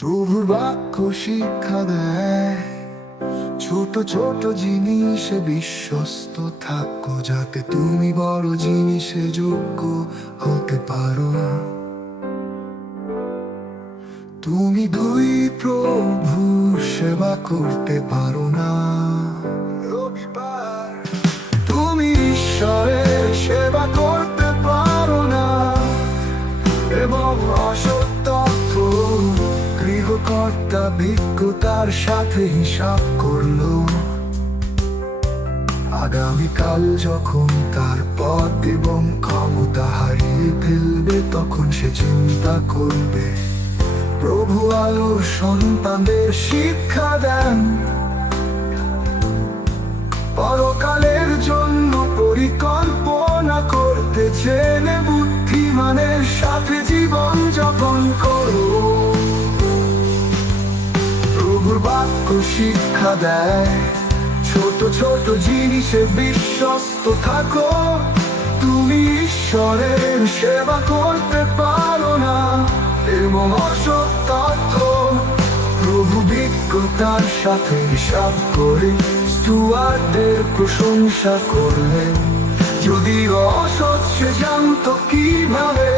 প্রভুর বাক্য শিক্ষা দেয়, ছোট ছোট জিনিসে বিশ্বস্ত থাকো, যাতে তুমি বড় জিনিসে যোগ্য হতে পারো। তুমি দুই প্রভুর সেবা করতে পারো না। রবিবার তুমি ঈশ্বরের সেবা করতে পারো না এবং অসত্য গৃহকর্তা বিজ্ঞতার সাথে হিসাব করলো। আগামীকাল যখন তার পদ এবং ক্ষমতা হারিয়ে ফেলবে, তখন সে চিন্তা করবে। প্রভু আলোর সন্তানদের শিক্ষা দেন, পরকালের জন্য পরিকল্পনা করতে জেনে বুদ্ধিমানের সাথে জীবন যাপন করো। প্রভুর বাক্য শিক্ষা দেয়, ছোট ছোট জিনিসে বিশ্বস্ত থাকো। তুমি ঈশ্বরের সেবা করতে পারো না এবং অসত্য প্রভু বিজ্ঞতার সাথে হিসাব করে স্টুয়ার্ডদের প্রশংসা করলেন। যদি অসৎ সে জানতো কিভাবে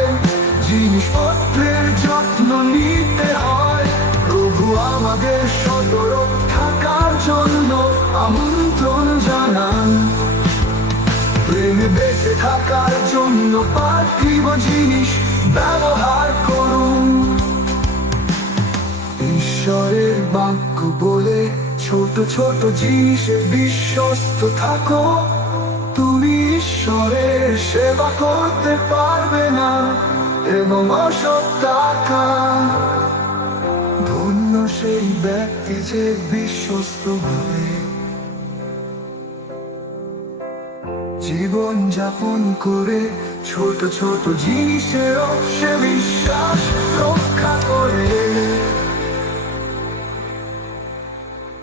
জিনিসপত্রের যত্ন নিতে হয়। প্রভু আমাদের সতর্ক থাকার জন্য আমন্ত্রণ জানান। প্রেমে বেঁচে থাকার জন্য পার্থিব জিনিস ব্যবহার করুন। ঈশ্বরের বাক্য বলে ছোট ছোট জিনিসে বিশ্বস্ত থাকো। তুমি ঈশ্বরের সেবা করতে পারবে না এবং অসৎ টাকা। ধন্য সেই ব্যক্তি যে বিশ্বস্ত ভাবে জীবন যাপন করে, ছোট ছোট জিনিসেরও সে বিশ্বাস রক্ষা করে।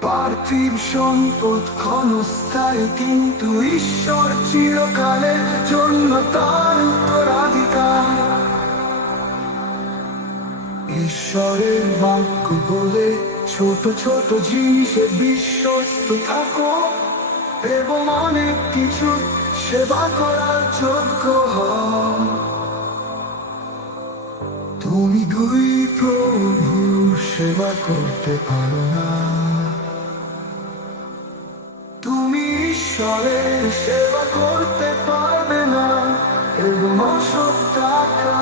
পার্থিব সম্পদ ক্ষণস্থায়ী, কিন্তু ঈশ্বর চিরকালের জন্য তার উত্তরাধিকার। ঈশ্বরের বাক্য বলে ছোট ছোট জিনিসে বিশ্বস্ত থাকো এবং অনেক কিছু সেবা করার যোগ্য হও। তুমি দুই প্রভুর সেবা করতে পারো না। তুমি ঈশ্বরের সেবা করতে পারবে না এবং অসৎ টাকা